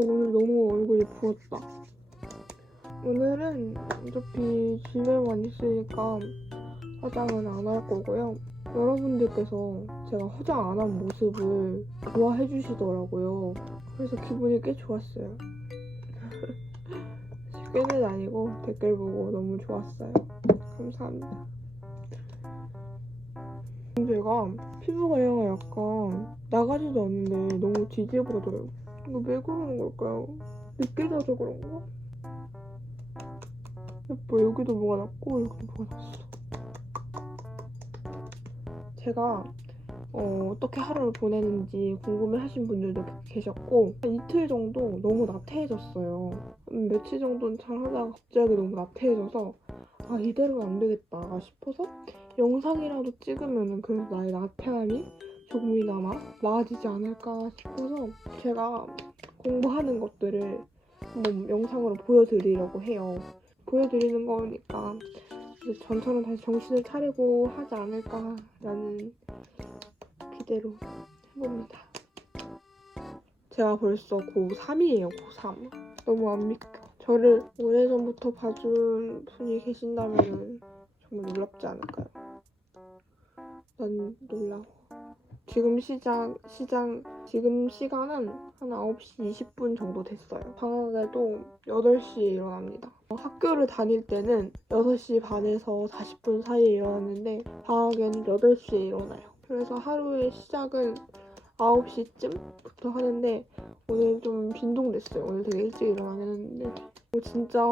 오늘 너무 얼굴이 부었다. 오늘은 어차피 집에만 있으니까 화장은 안 할 거고요. 여러분들께서 제가 화장 안 한 모습을 좋아해 주시더라고요. 그래서 기분이 꽤 좋았어요. 꽤는 아니고 댓글 보고 너무 좋았어요. 감사합니다. 제가 피부가 약간 나가지도 않는데 너무 지지부러져요. 이거 왜 그러는 걸까요? 늦게 자서 그런가? 예뻐 여기도 뭐가 났고 여기도 뭐가 났어. 제가 어, 어떻게 하루를 보내는지 궁금해하신 분들도 계셨고 한 이틀 정도 너무 나태해졌어요. 음, 며칠 정도는 잘 하다가 갑자기 너무 나태해져서 아 이대로는 안 되겠다 싶어서 영상이라도 찍으면은 그래도 나의 나태함이 조금이나마 나아지지 않을까 싶어서 제가 공부하는 것들을 한번 영상으로 보여드리려고 해요. 보여드리는 거니까 전처럼 다시 정신을 차리고 하지 않을까라는 기대로 해봅니다. 제가 벌써 고3이에요, 고3. 너무 안 믿겨. 저를 오래전부터 봐준 분이 계신다면 정말 놀랍지 않을까요? 난 놀라워. 지금 시장, 시장, 지금 시간은 한 9시 20분 정도 됐어요. 방학에도 8시에 일어납니다. 어, 학교를 다닐 때는 6시 반에서 40분 사이에 일어났는데 방학에는 8시에 일어나요. 그래서 하루의 시작은 9시쯤부터 하는데 오늘 좀 빈동됐어요. 오늘 되게 일찍 일어나긴 했는데 어, 진짜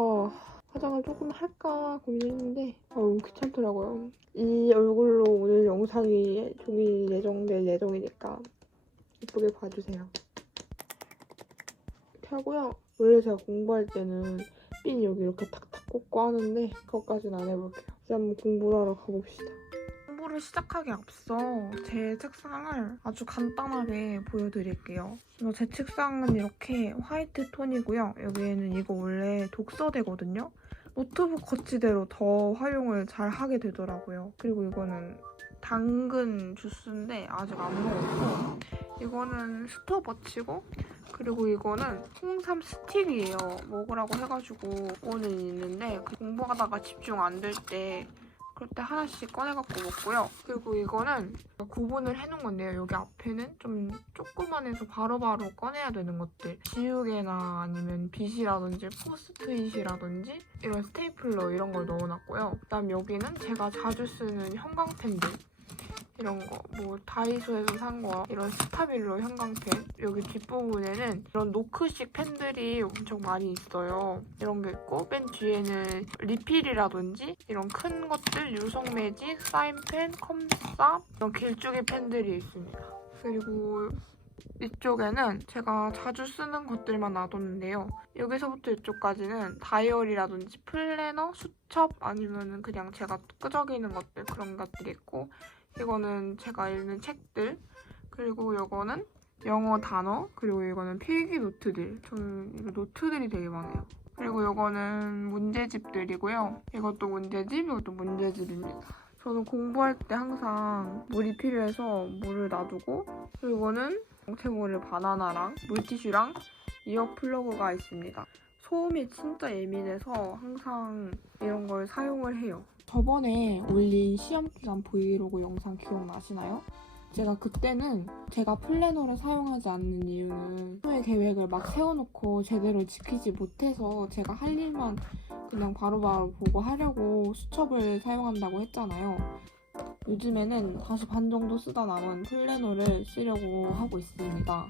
화장을 조금 할까 고민했는데 너무 귀찮더라고요. 이 얼굴로 오늘 영상이 종일 예정될 예정이니까 예쁘게 봐주세요. 하고요. 원래 제가 공부할 때는 핀 여기 이렇게 탁탁 꽂고 하는데 그것까지는 안 해볼게요. 이제 한번 공부를 하러 가봅시다. 공부를 시작하기 앞서 제 책상을 아주 간단하게 보여드릴게요. 제 책상은 이렇게 화이트 톤이고요. 여기에는 이거 원래 독서대거든요. 노트북 거치대로 더 활용을 잘 하게 되더라고요. 그리고 이거는 당근 주스인데 아직 안 먹었고 이거는 스토버치고 그리고 이거는 홍삼 스틱이에요. 먹으라고 해가지고 오늘 있는데 그 공부하다가 집중 안 될 때 그럴 때 하나씩 꺼내갖고 먹고요. 그리고 이거는 구분을 해놓은 건데요. 여기 앞에는 좀 조그만해서 바로바로 꺼내야 되는 것들. 지우개나 아니면 빗이라든지 포스트잇이라든지 이런 스테이플러 이런 걸 넣어놨고요. 그다음 여기는 제가 자주 쓰는 형광펜들. 이런 거, 뭐 다이소에서 산 거, 이런 스타빌로 형광펜. 여기 뒷부분에는 이런 노크식 펜들이 엄청 많이 있어요. 이런 게 있고, 맨 뒤에는 리필이라든지 이런 큰 것들, 유성 매직, 사인펜, 컴싸 이런 길쭉의 펜들이 있습니다. 그리고 이쪽에는 제가 자주 쓰는 것들만 놔뒀는데요. 여기서부터 이쪽까지는 다이어리라든지 플래너, 수첩 아니면 그냥 제가 끄적이는 것들 그런 것들이 있고 이거는 제가 읽는 책들 그리고 이거는 영어 단어 그리고 이거는 필기 노트들 저는 이거 노트들이 되게 많아요. 그리고 이거는 문제집들이고요. 이것도 문제집, 이것도 문제집입니다. 저는 공부할 때 항상 물이 필요해서 물을 놔두고 그리고 이거는 정체모를 바나나랑 물티슈랑 이어 플러그가 있습니다. 소음이 진짜 예민해서 항상 이런 걸 사용을 해요. 저번에 올린 시험 기간 브이로그 영상 기억나시나요? 제가 그때는 제가 플래너를 사용하지 않는 이유는 후의 계획을 막 세워놓고 제대로 지키지 못해서 제가 할 일만 그냥 바로 바로 보고 하려고 수첩을 사용한다고 했잖아요. 요즘에는 다시 반 정도 쓰다 남은 플래너를 쓰려고 하고 있습니다.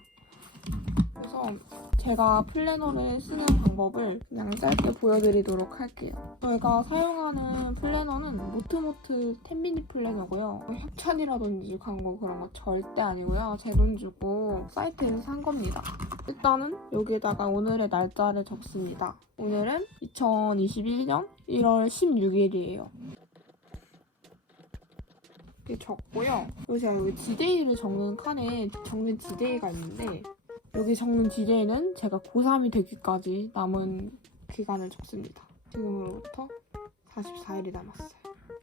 그래서 제가 플래너를 쓰는 방법을 그냥 짧게 보여드리도록 할게요. 저희가 사용하는 플래너는 모트모트 텐미니 플래너고요. 협찬이라든지 광고 그런 거 절대 아니고요. 제 돈 주고 사이트에서 산 겁니다. 일단은 여기에다가 오늘의 날짜를 적습니다. 오늘은 2021년 1월 16일이에요. 이렇게 적고요. 제가 여기 디데이를 적는 칸에 적는 디데이가 있는데 여기 적는 디데이는 제가 고3이 되기까지 남은 기간을 적습니다. 지금으로부터 44일이 남았어요.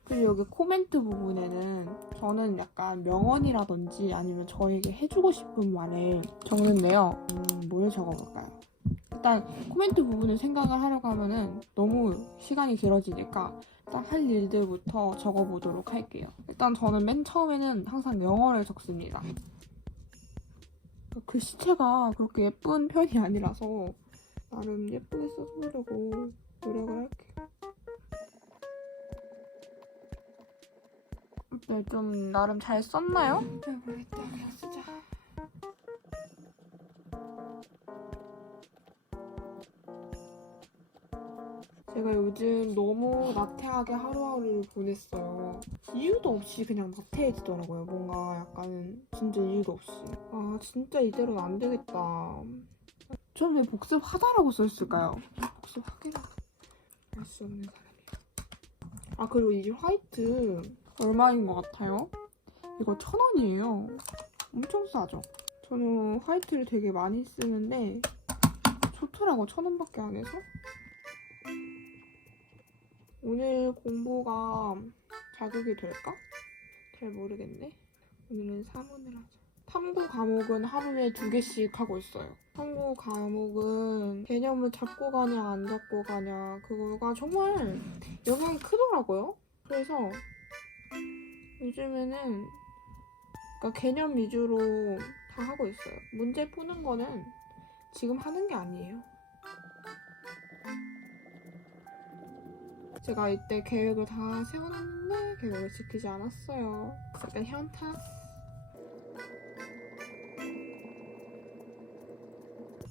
그리고 여기 코멘트 부분에는 저는 약간 명언이라든지 아니면 저에게 해주고 싶은 말을 적는데요. 음, 뭘 적어볼까요? 일단 코멘트 부분을 생각을 하려고 하면은 너무 시간이 길어지니까 일단 할 일들부터 적어보도록 할게요. 일단 저는 맨 처음에는 항상 영어를 적습니다. 글씨체가 그렇게 예쁜 편이 아니라서 나름 예쁘게 써보려고 노력을 할게요. 네, 좀 나름 잘 썼나요? 잘 모르겠다. 그냥 쓰자. 제가 요즘 너무 나태하게 하루하루를 보냈어요. 이유도 없이 그냥 나태해지더라고요. 뭔가 약간 진짜 이유도 없이. 아 진짜 이대로는 안 되겠다. 저는 왜 복습하다라고 써있을까요? 복습하게라. 알 수 없는 사람이야. 아 그리고 이 화이트 얼마인 것 같아요? 이거 천 원이에요. 엄청 싸죠? 저는 화이트를 되게 많이 쓰는데 좋더라고 천 원밖에 안 해서. 오늘 공부가 자극이 될까? 잘 모르겠네. 오늘은 3원을 하자. 탐구 과목은 하루에 두 개씩 하고 있어요. 탐구 과목은 개념을 잡고 가냐 안 잡고 가냐 그거가 정말 영향이 크더라고요. 그래서 요즘에는 그러니까 개념 위주로 다 하고 있어요. 문제 푸는 거는 지금 하는 게 아니에요. 제가 이때 계획을 다 세웠는데 계획을 지키지 않았어요. 약간 현타.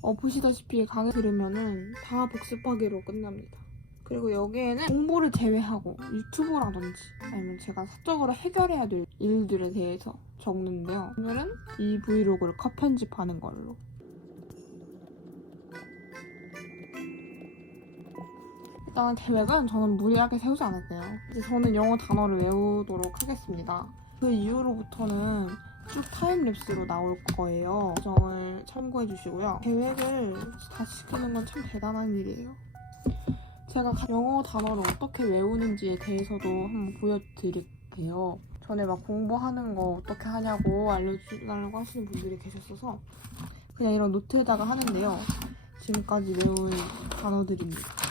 어, 보시다시피 강의 들으면은 다 복습하기로 끝납니다. 그리고 여기에는 공부를 제외하고 유튜브라든지 아니면 제가 사적으로 해결해야 될 일들에 대해서 적는데요. 오늘은 이 브이로그를 컷 편집하는 걸로. 일단 계획은 저는 무리하게 세우지 않을게요. 이제 저는 영어 단어를 외우도록 하겠습니다. 그 이후로부터는 쭉 타임랩스로 나올 거예요. 정을 참고해 주시고요. 계획을 다 지키는 건 참 대단한 일이에요. 제가 영어 단어를 어떻게 외우는지에 대해서도 한번 보여드릴게요. 전에 막 공부하는 거 어떻게 하냐고 알려주달라고 하시는 분들이 계셨어서 그냥 이런 노트에다가 하는데요. 지금까지 외운 단어들입니다.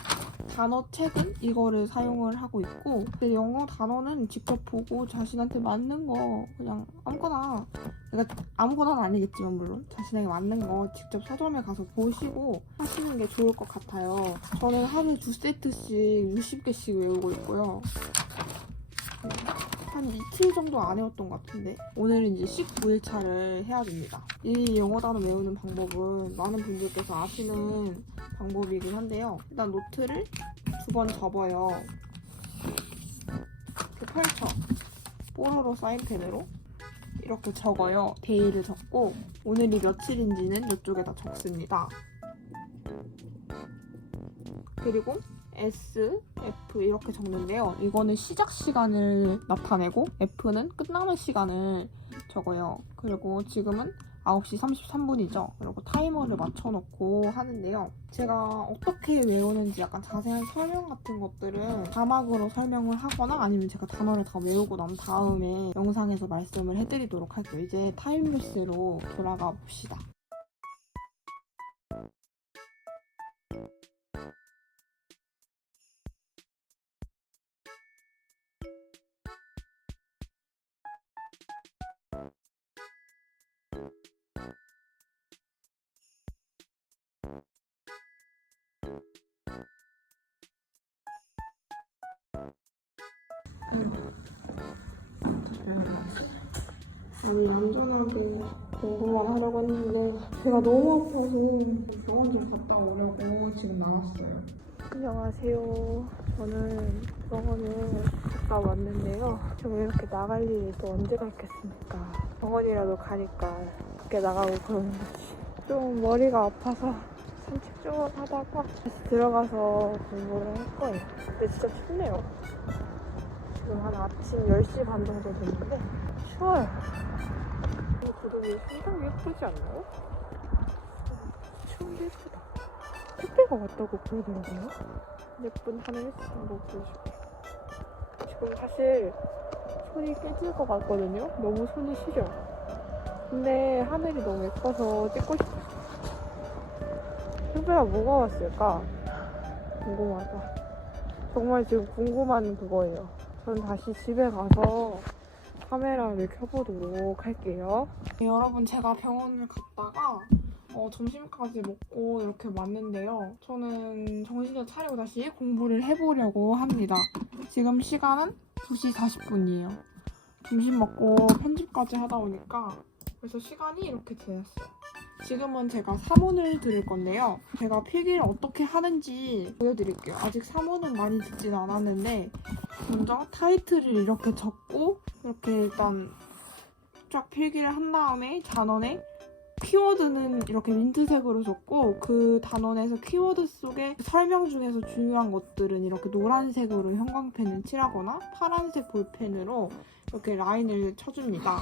단어 책은 이거를 사용을 하고 있고 근데 영어 단어는 직접 보고 자신한테 맞는 거 그냥 아무거나 그러니까 아무거나는 아니겠지만 물론 자신에게 맞는 거 직접 서점에 가서 보시고 하시는 게 좋을 것 같아요. 저는 하루에 두 세트씩 60개씩 외우고 있고요. 한 이틀 정도 안 외웠던 것 같은데 오늘은 이제 19일 차를 해야 됩니다. 이 영어 단어 외우는 방법은 많은 분들께서 아시는 방법이긴 한데요. 일단 노트를 두 번 접어요. 이렇게 펼쳐 뽀로로 사인펜으로 이렇게 적어요. 데이를 적고 오늘이 며칠인지는 이쪽에다 적습니다. 그리고 S, F 이렇게 적는데요. 이거는 시작 시간을 나타내고 F는 끝나는 시간을 적어요. 그리고 지금은 9시 33분이죠. 그리고 타이머를 맞춰놓고 하는데요. 제가 어떻게 외우는지 약간 자세한 설명 같은 것들은 자막으로 설명을 하거나 아니면 제가 단어를 다 외우고 난 다음에 영상에서 말씀을 해드리도록 할게요. 이제 타임루스로 돌아가 봅시다. 아니 안전하게 공부만 하려고 했는데 배가 너무 아파서 병원 좀 갔다 오려고 지금 나왔어요. 안녕하세요. 저는 병원을 갔다 왔는데요. 좀 이렇게 나갈 일이 또 언제가 있겠습니까? 병원이라도 가니까 밖에 나가고 그러는 거지. 좀 머리가 아파서 산책 좀 하다가 다시 들어가서 공부를 할 거예요. 근데 진짜 춥네요. 지금 한 아침 10시 반 정도 됐는데 추워요. 이 구름이 상당히 예쁘지 않나요? 추운데 예쁘다. 택배가 왔다고 그러더라고요. 예쁜 하늘 한번 보여줄게요. 지금 사실 손이 깨질 것 같거든요. 너무 손이 시려. 근데 하늘이 너무 예뻐서 찍고 싶어요. 후배가 뭐가 왔을까? 궁금하다. 정말 지금 궁금한 그거예요. 저는 다시 집에 가서 카메라를 켜보도록 할게요. 네, 여러분 제가 병원을 갔다가 어, 점심까지 먹고 이렇게 왔는데요. 저는 정신을 차리고 다시 공부를 해보려고 합니다. 지금 시간은 2시 40분이에요. 점심 먹고 편집까지 하다 보니까 그래서 시간이 이렇게 지났어요. 지금은 제가 사문을 들을 건데요. 제가 필기를 어떻게 하는지 보여드릴게요. 아직 사문은 많이 듣진 않았는데 먼저 타이틀을 이렇게 적고 이렇게 일단 쫙 필기를 한 다음에 단원에 키워드는 이렇게 민트색으로 적고 그 단원에서 키워드 속에 설명 중에서 중요한 것들은 이렇게 노란색으로 형광펜을 칠하거나 파란색 볼펜으로 이렇게 라인을 쳐줍니다.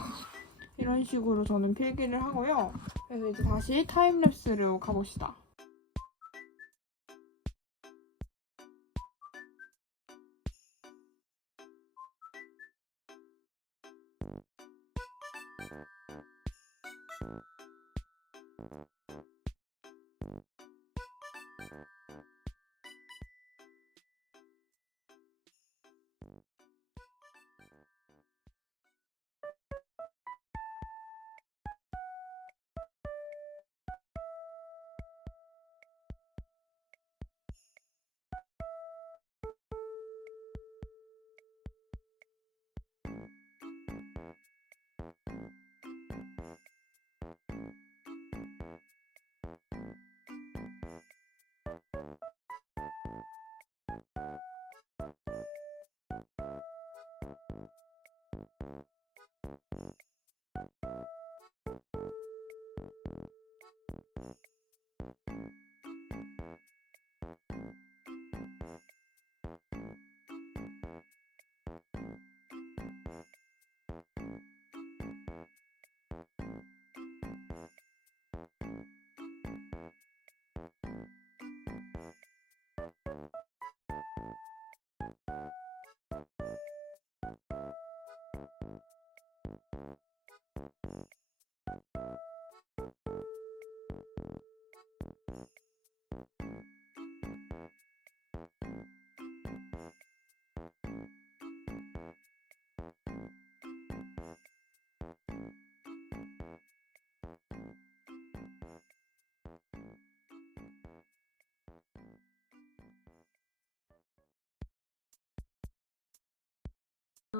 이런 식으로 저는 필기를 하고요. 그래서 이제 다시 타임랩스로 가봅시다. you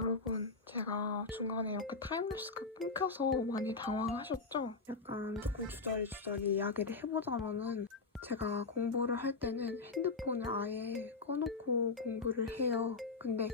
여러분, 제가 중간에 이렇게 타임랩스가 끊겨서 많이 당황하셨죠? 약간 조금 주저리 주저리 이야기를 해보자면은 제가 공부를 할 때는 핸드폰을 아예 꺼놓고 공부를 해요. 근데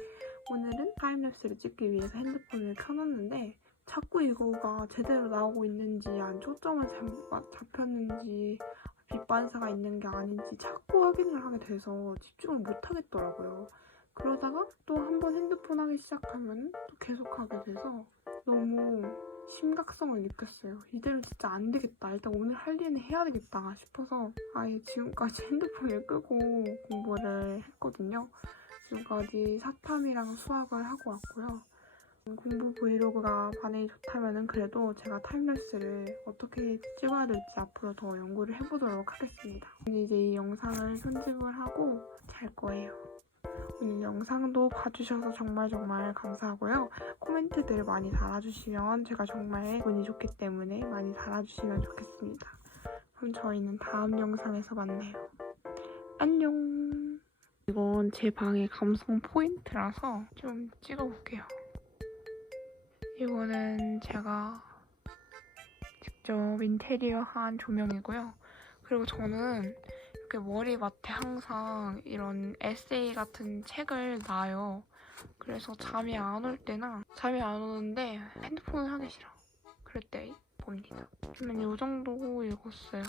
오늘은 타임랩스를 찍기 위해서 핸드폰을 켜놨는데 자꾸 이거가 제대로 나오고 있는지 안 초점을 잘못 맞- 잡혔는지 빛 반사가 있는 게 아닌지 자꾸 확인을 하게 돼서 집중을 못 하겠더라고요. 그러다가 또 한 번 핸드폰 하기 시작하면 또 계속 하게 돼서 너무 심각성을 느꼈어요. 이대로 진짜 안 되겠다. 일단 오늘 할 일은 해야 되겠다 싶어서 아예 지금까지 핸드폰을 끄고 공부를 했거든요. 지금까지 사탐이랑 수학을 하고 왔고요. 공부 브이로그가 반응이 좋다면 그래도 제가 타임랩스를 어떻게 찍어야 될지 앞으로 더 연구를 해보도록 하겠습니다. 이제 이 영상을 편집을 하고 잘 거예요. 오늘 영상도 봐주셔서 정말 정말 감사하고요. 코멘트들 많이 달아주시면 제가 정말 운이 좋기 때문에 많이 달아주시면 좋겠습니다. 그럼 저희는 다음 영상에서 만나요. 안녕. 이건 제 방의 감성 포인트라서 좀 찍어볼게요. 이거는 제가 직접 인테리어 한 조명이고요. 그리고 저는 이렇게 머리맡에 항상 이런 에세이 같은 책을 놔요. 그래서 잠이 안 올 때나 잠이 안 오는데 핸드폰을 하기 싫어. 그럴 때 봅니다. 저는 이 정도 읽었어요.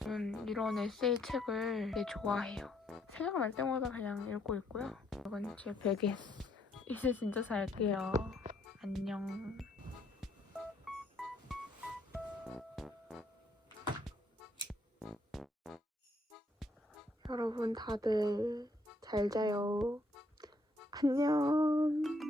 저는 이런 에세이 책을 되게 좋아해요. 생각날 때마다 그냥 읽고 있고요. 이건 제 베개. 이제 진짜 잘게요. 안녕. 여러분 다들 잘 자요. 안녕.